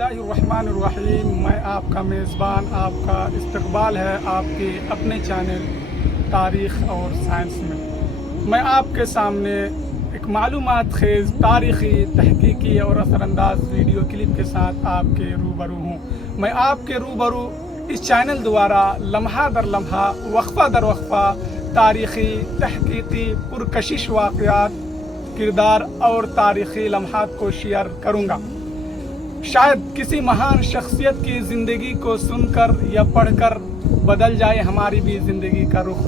बिस्मिल्लाहिर्रहमानिर्रहीम। मैं आपका मेज़बान, आपका इस्तकबाल है आपके अपने चैनल तारीख़ और साइंस में। मैं आपके सामने एक मालूमात खेज़ तारीख़ी, तहकीकी और असरअंदाज वीडियो क्लिप के साथ आपके रूबरू हूँ। मैं आपके रूबरू इस चैनल द्वारा लम्हा दर लम्हा, वक्फ़ा दर वक्फ़ा तारीख़ी, तहकीकी, पुरकशिश वाक़यात, किरदार और तारीख़ी लम्हात को शेयर करूँगा। शायद किसी महान शख्सियत की ज़िंदगी को सुनकर या पढ़कर बदल जाए हमारी भी ज़िंदगी का रुख,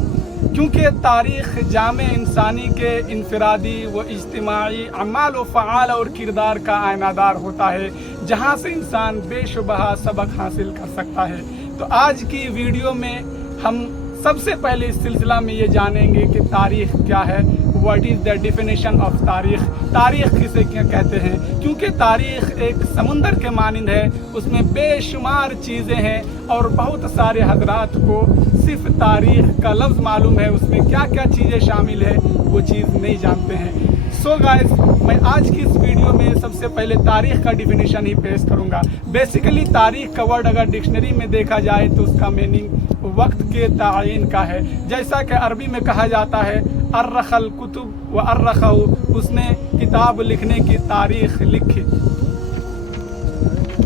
क्योंकि तारीख़ जामे इंसानी के इनफरादी व इज्तिमाई अमाल व फ़आल और किरदार का आयनादार होता है, जहाँ से इंसान बेशुबहा सबक हासिल कर सकता है। तो आज की वीडियो में हम सबसे पहले इस सिलसिला में ये जानेंगे कि तारीख़ क्या है, what is the definition of तारीख़, तारीख़ किसे क्या कहते हैं। क्योंकि तारीख़ एक समुंदर के मानिंद है, उसमें बेशुमार चीज़ें हैं और बहुत सारे हजरात को सिर्फ तारीख़ का लफ्ज़ मालूम है, उसमें क्या क्या चीज़ें शामिल है वो चीज़ नहीं जानते हैं। सो गाइस, मैं आज की इस वीडियो में सबसे पहले तारीख़ का डिफिनेशन ही पेश करूँगा। बेसिकली तारीख़ का वर्ड अगर डिक्शनरी में देखा जाए तो उसका मीनिंग वक्त के तायीन का है। जैसा कि अरबी में कहा जाता है अर्रखल कुतुब व अर्रखहु, उसने किताब लिखने की तारीख़ लिखी।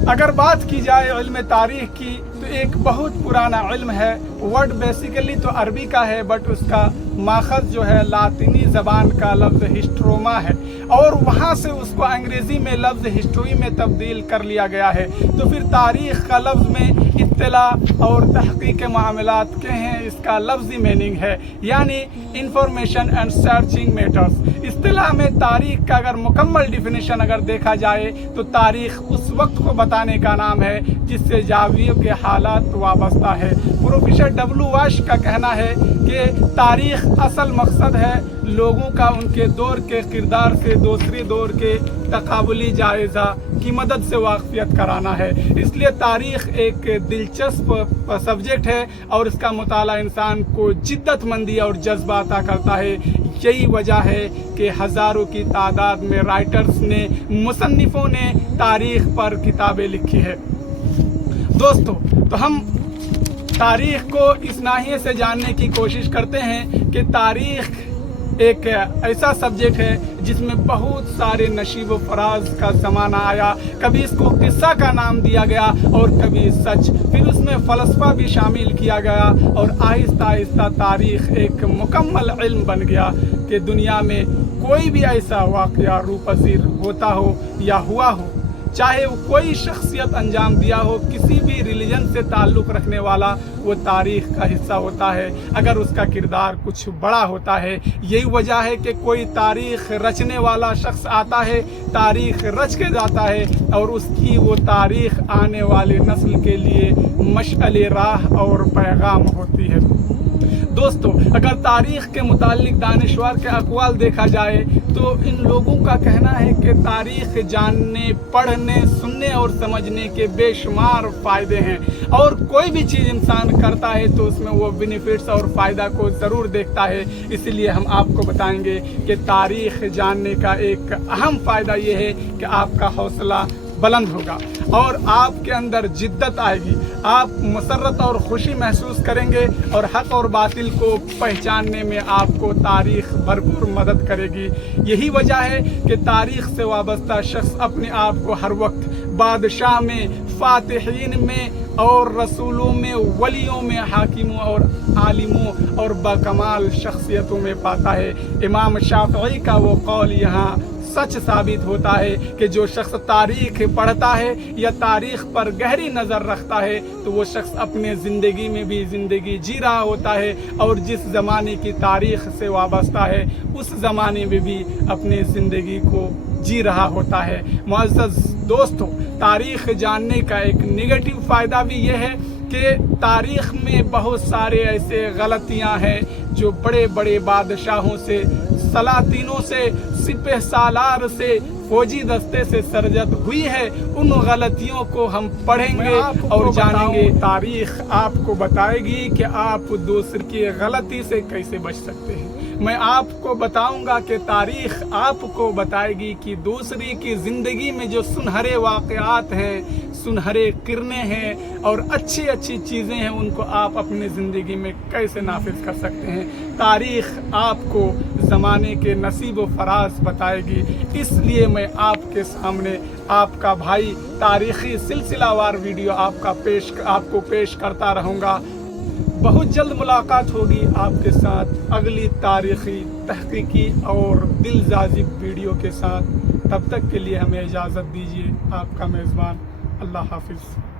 अगर बात की जाए इल्म तारीख़ की तो एक बहुत पुराना इल्म है। वर्ड बेसिकली तो अरबी का है, बट उसका माखज़ जो है लातिनी ज़बान का लफ्ज़ हिस्ट्रोमा है, और वहाँ से उसको अंग्रेज़ी में लफ्ज़ हिस्ट्री में तब्दील कर लिया गया है। तो फिर तारीख़ का लफ्ज़ में इत्तला और तहक़ीक़ के मामलात के हैं, इसका लफ्ज़ी मीनिंग है, यानी इंफॉर्मेशन एंड सर्चिंग मैटर्स। इस्तिलाह में तारीख़ का अगर मुकम्मल डिफिनेशन अगर देखा जाए तो तारीख़ उस वक्त को बताने का नाम है जिससे जावियों के हालात वाबस्ता है। प्रोफेसर डब्ल्यू वाश का कहना है कि तारीख़ असल मकसद है लोगों का उनके दौर के किरदार से दूसरे दौर के तकाबुली जायज़ा की मदद से वाक़फ़ियत कराना है। इसलिए तारीख़ एक दिलचस्प सब्जेक्ट है और इसका मुताला इंसान को जिद्दतमंदी और जज्बा अता करता है। यही वजह है कि हज़ारों की तादाद में राइटर्स ने, मुसन्निफ़ों ने तारीख़ पर किताबें लिखी है। दोस्तों, तो हम तारीख़ को इस नाहिए से जानने की कोशिश करते हैं कि तारीख़ एक ऐसा सब्जेक्ट है जिसमें बहुत सारे नशीब व फराज का ज़माना आया। कभी इसको किस्सा का नाम दिया गया और कभी सच, फिर उसमें फ़लसफ़ा भी शामिल किया गया और आहिस्ता आहिस्ता तारीख़ एक मुकम्मल इल्म बन गया कि दुनिया में कोई भी ऐसा वाक़या रूपज़ीर होता हो या हुआ हो, चाहे वो कोई शख्सियत अंजाम दिया हो, किसी भी रिलीजन से ताल्लुक़ रखने वाला, वो तारीख़ का हिस्सा होता है अगर उसका किरदार कुछ बड़ा होता है। यही वजह है कि कोई तारीख़ रचने वाला शख्स आता है, तारीख़ रच के जाता है और उसकी वो तारीख़ आने वाले नस्ल के लिए मशअल राह और पैगाम होती है। दोस्तों, अगर तारीख़ के मुतालिक दानिशवर के अक़वाल देखा जाए तो इन लोगों का कहना है कि तारीख़ जानने, पढ़ने, सुनने और समझने के बेशुमार फ़ायदे हैं, और कोई भी चीज़ इंसान करता है तो उसमें वो बेनिफिट्स और फ़ायदा को ज़रूर देखता है। इसलिए हम आपको बताएंगे कि तारीख़ जानने का एक अहम फ़ायदा ये है कि आपका हौसला बुलंद होगा और आपके अंदर जिद्दत आएगी, आप मसरत और खुशी महसूस करेंगे और हक़ और बातिल को पहचानने में आपको तारीख़ भरपूर मदद करेगी। यही वजह है कि तारीख़ से वाबस्ता शख्स अपने आप को हर वक्त बादशाह में, फ़ातिहीन में और रसूलों में, वलियों में, हाकिमों और आलिमों और बाकमाल शख्सियतों में पाता है। इमाम शाफ़िई का वो कौल यहाँ सच साबित होता है कि जो शख्स तारीख़ पढ़ता है या तारीख़ पर गहरी नज़र रखता है तो वो शख्स अपने ज़िंदगी में भी ज़िंदगी जी रहा होता है और जिस ज़माने की तारीख़ से वाबस्ता है उस ज़माने में भी अपनी ज़िंदगी को जी रहा होता है। मुअज़्ज़ज़ दोस्तों, तारीख़ जानने का एक नेगेटिव फ़ायदा भी ये है कि तारीख़ में बहुत सारे ऐसे गलतियाँ हैं जो बड़े बड़े बादशाहों से, सलातीनों से, सिपह सालार से फौजी दस्ते से सरजद हुई है, उन गलतियों को हम पढ़ेंगे और जानेंगे। तारीख आपको बताएगी कि आप दूसरे की गलती से कैसे बच सकते हैं। मैं आपको बताऊंगा कि तारीख आपको बताएगी कि दूसरी की ज़िंदगी में जो सुनहरे वाक़यात हैं, सुनहरे किरणें हैं और अच्छी अच्छी चीज़ें हैं, उनको आप अपनी ज़िंदगी में कैसे नाफिज कर सकते हैं। तारीख आपको ज़माने के नसीब व फराज बताएगी। इसलिए मैं आपके सामने आपका भाई तारीख़ी सिलसिलावार वीडियो आपको पेश करता रहूँगा। बहुत जल्द मुलाकात होगी आपके साथ अगली तारीख़ी, तहक़ीक़ी और दिलजाज़िब वीडियो के साथ। तब तक के लिए हमें इजाज़त दीजिए। आपका मेज़बान, अल्लाह हाफ़िज़।